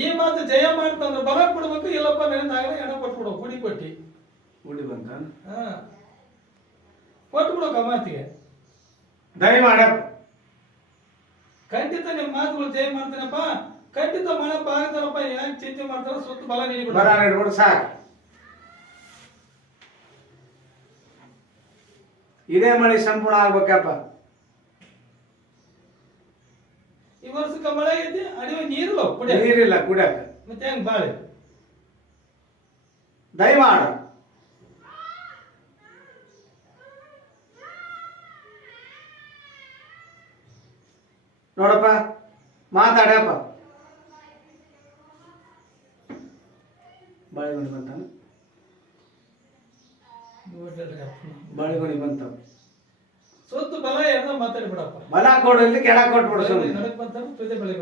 ಈ ಮಾತು ಜಯ ಮಾಡ್ತಂದ್ರೆ ಬಲ ಕೊಡ್ಬೇಕು, ಇಲ್ಲಪ್ಪ ನಿನ್ನ ಆಗಲೇ ಹೆಣ ಕೊಟ್ಬಿಡು, ಗುಡಿ ಕೊಟ್ಟಿ ಗುಡಿ ಬಂತ ಕೊಟ್ಬಿಡೋಕ ಮಾತಿಗೆ. ದಯ ಮಾಡಪ್ಪ. ಖಂಡಿತ ನಿಮ್ಮ ಮಾತುಗಳು ಜಯ ಮಾಡ್ತೇನಪ್ಪ, ಖಂಡಿತ ಮಾಡಪ್ಪ ಆಗ್ತಾರಪ್ಪ. ಯಾಕೆ ಚಿಂತೆ ಮಾಡ್ತಾರ, ಸುತ್ತ ಬಲ ನೀಡಿ ಬರ ನೀಡ್ಬಿಡು ಸಾಕು. ಇದೇ ಮಳೆ ಸಂಪೂರ್ಣ ಆಗ್ಬೇಕಪ್ಪ. ಈ ವರ್ಷಕ್ಕೆ ಮಳೆ ಐತಿ, ಅಡಿವೆ ನೀರಿಲ್ಲ, ನೀರಿಲ್ಲ ಕುಡಿಯಕ, ಮತ್ತೆ ಹೆಂಗ್ ಬಾಳೆ? ದಯ ಮಾಡ. ನೋಡಪ್ಪ ಮಾತಾಡಪ್ಪ. ಬಾಳೆಗೊನೆ ಬಂತ, ಬಾಳೆಗೊನೆ ಬಂತ. ಸುತ್ತ ಬಲ ಏನೋ ಮಾತಾಡಿ ಬಿಡಪ್ಪ. ಬಲ ಕೊಡು, ಇಲ್ಲಿ ಕೆಡ ಕೊಟ್ಬಿಡು. ನನಗೆ ಬಂತ ತುದೆ ಬೆಳೆ